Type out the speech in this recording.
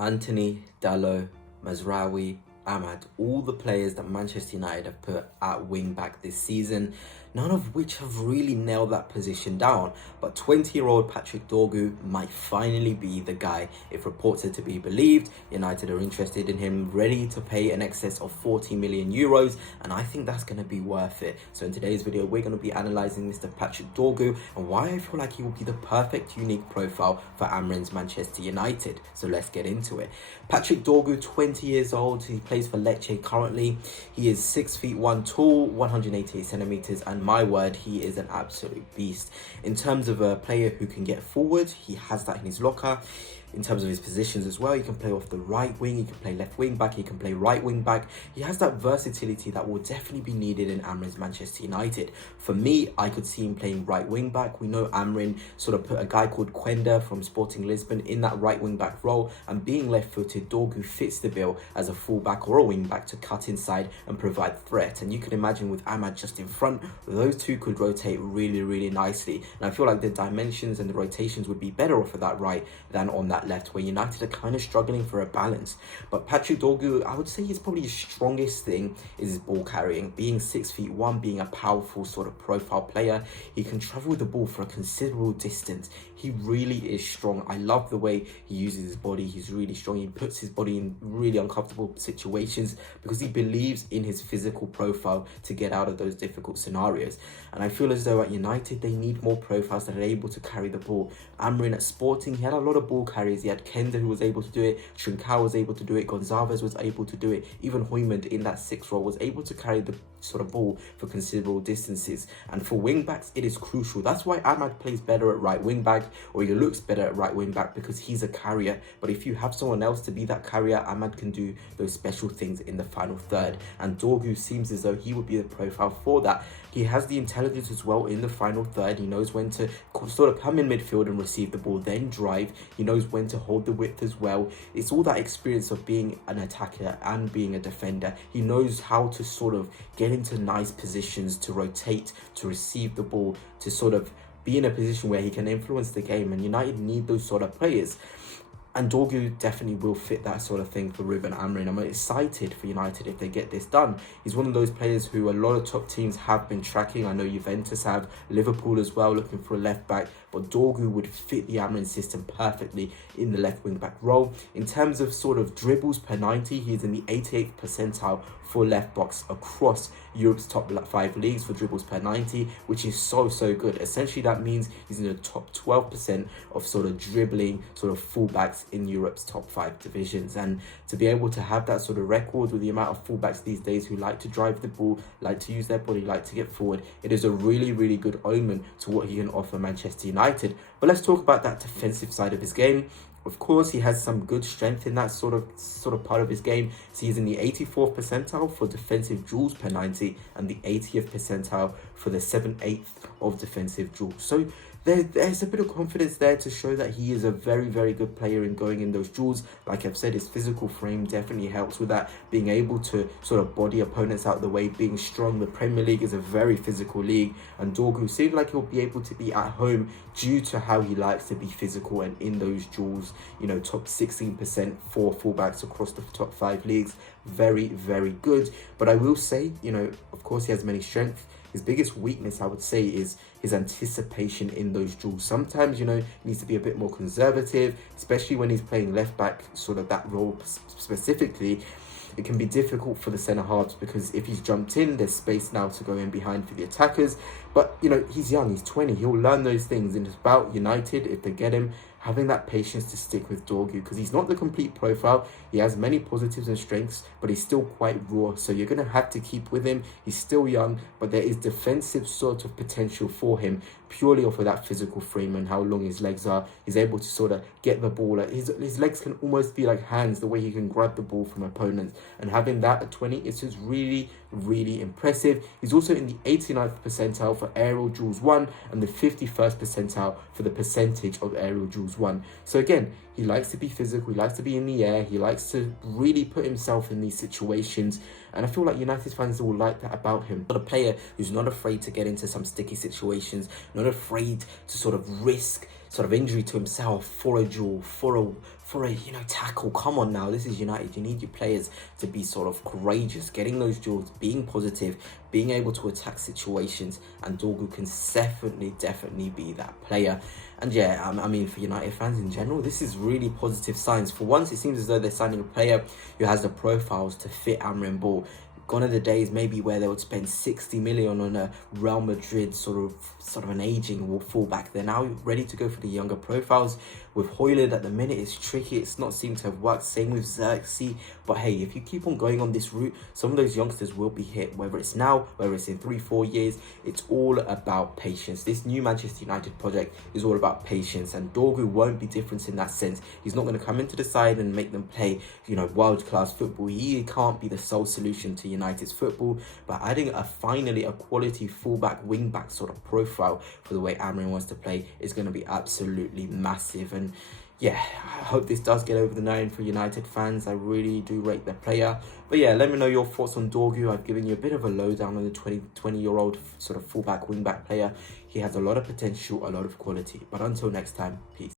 Anthony, Dalot, Mazraoui, Ahmad, all the players that Manchester United have put at wing back this season, none of which have really nailed that position down. But 20-year-old Patrick Dorgu might finally be the guy. If reports are to be believed, United are interested in him, ready to pay an excess of 40 million euros, and I think that's going to be worth it. So in today's video, we're going to be analysing Mr. Patrick Dorgu and why I feel like he will be the perfect unique profile for Amorim's Manchester United. So let's get into it. Patrick Dorgu, 20 years old, he plays for Lecce currently. He is 6'1" tall, 188 centimeters, and my word, he is an absolute beast. In terms of a player who can get forward, he has that in his locker. In terms of his positions as well, he can play off the right wing, he can play left wing back, he can play right wing back. He has that versatility that will definitely be needed in Amorim's Manchester United. For me, I could see him playing right wing back. We know Amorim sort of put a guy called Quenda from Sporting Lisbon in that right wing back role, and being left footed, Dorgu fits the bill as a full back or a wing back to cut inside and provide threat. And you can imagine with Ahmad just in front, those two could rotate really nicely. And I feel like the dimensions and the rotations would be better off of that right than on that left, where United are kind of struggling for a balance. But Patrick Dorgu, I would say his probably his strongest thing is his ball carrying. Being 6'1", being a powerful sort of profile player, he can travel the ball for a considerable distance. He really is strong. I love the way he uses his body. He's really strong. He puts his body in really uncomfortable situations because he believes in his physical profile to get out of those difficult scenarios. And I feel as though at United, they need more profiles that are able to carry the ball. Amorim at Sporting, he had a lot of ball carriers. He had Kenda who was able to do it. Trincao was able to do it. Gonzalez was able to do it. Even Hoyman in that 6 role was able to carry the sort of ball for considerable distances. And for wing backs, it is crucial. That's why Ahmad plays better at right wing back, or he looks better at right wing back, because he's a carrier. But if you have someone else to be that carrier, Ahmad can do those special things in the final third. And Dorgu seems as though he would be the profile for that. He has the intelligence as well in the final third. He knows when to sort of come in midfield and receive the ball, then drive. He knows when to hold the width as well. It's all that experience of being an attacker and being a defender. He knows how to sort of get into nice positions, to rotate, to receive the ball, to sort of be in a position where he can influence the game, and United need those sort of players. And Dorgu definitely will fit that sort of thing for Ruben Amorim. I'm excited for United if they get this done. He's one of those players who a lot of top teams have been tracking. I know Juventus have, Liverpool as well, looking for a left back. But Dorgu would fit the Amorim system perfectly in the left wing back role. In terms of sort of dribbles per 90, he's in the 88th percentile for left backs across Europe's top 5 leagues for dribbles per 90, which is so good. Essentially, that means he's in the top 12% of sort of dribbling sort of fullbacks in Europe's top 5 divisions. And to be able to have that sort of record with the amount of fullbacks these days who like to drive the ball, like to use their body, like to get forward, it is a really good omen to what he can offer Manchester United. But let's talk about that defensive side of his game. Of course, he has some good strength in that sort of part of his game. So he's in the 84th percentile for defensive duels per 90 and the 80th percentile for the 7/8 of defensive duels. So there's a bit of confidence there to show that he is a very good player in going in those duels. Like I've said, his physical frame definitely helps with that, being able to sort of body opponents out of the way, being strong. The Premier League is a very physical league, and Dorgu seems like he'll be able to be at home due to how he likes to be physical and in those duels. You know, top 16% for fullbacks across the top 5 leagues. Very good. But I will say, you know, of course he has many strengths. His biggest weakness, I would say, is his anticipation in those duels. Sometimes, you know, he needs to be a bit more conservative, especially when he's playing left back, sort of that role specifically. It can be difficult for the centre halves because if he's jumped in, there's space now to go in behind for the attackers. But, you know, he's young, he's 20, he'll learn those things. And it's about United, if they get him, having that patience to stick with Dorgu, because he's not the complete profile. He has many positives and strengths, but he's still quite raw. So you're going to have to keep with him. He's still young, but there is defensive sort of potential for him purely off of that physical frame and how long his legs are. He's able to sort of get the ball. His legs can almost be like hands, the way he can grab the ball from opponents. And having that at 20, it's just really impressive. He's also in the 89th percentile for aerial duels won and the 51st percentile for the percentage of aerial duels won. So again, he likes to be physical, he likes to be in the air, he likes to really put himself in these situations. And I feel like United fans will like that about him. But a player who's not afraid to get into some sticky situations, not afraid to sort of risk sort of injury to himself for a duel, for a tackle. Come on now, this is United. You need your players to be sort of courageous, getting those duels, being positive, being able to attack situations, and Dorgu can definitely be that player. And yeah, I mean, for United fans in general, this is really positive signs. For once, it seems as though they're signing a player who has the profiles to fit Amorim ball. Gone are the days maybe where they would spend 60 million on a Real Madrid sort of an aging fullback. They're now ready to go for the younger profiles. With Højlund at the minute, it's tricky. It's not seemed to have worked. Same with Xerxes. But hey, if you keep on going on this route, some of those youngsters will be hit. Whether it's now, whether it's in 3-4 years, it's all about patience. This new Manchester United project is all about patience, and Dorgu won't be different in that sense. He's not going to come into the side and make them play, world-class football. He can't be the sole solution to United's football, but adding finally a quality fullback, wingback sort of profile for the way Amorim wants to play is going to be absolutely massive. And yeah, I hope this does get over the line for United fans. I really do rate the player. But yeah, let me know your thoughts on Dorgu. I've given you a bit of a lowdown on the 20-year-old sort of fullback, wingback player. He has a lot of potential, a lot of quality. But until next time, peace.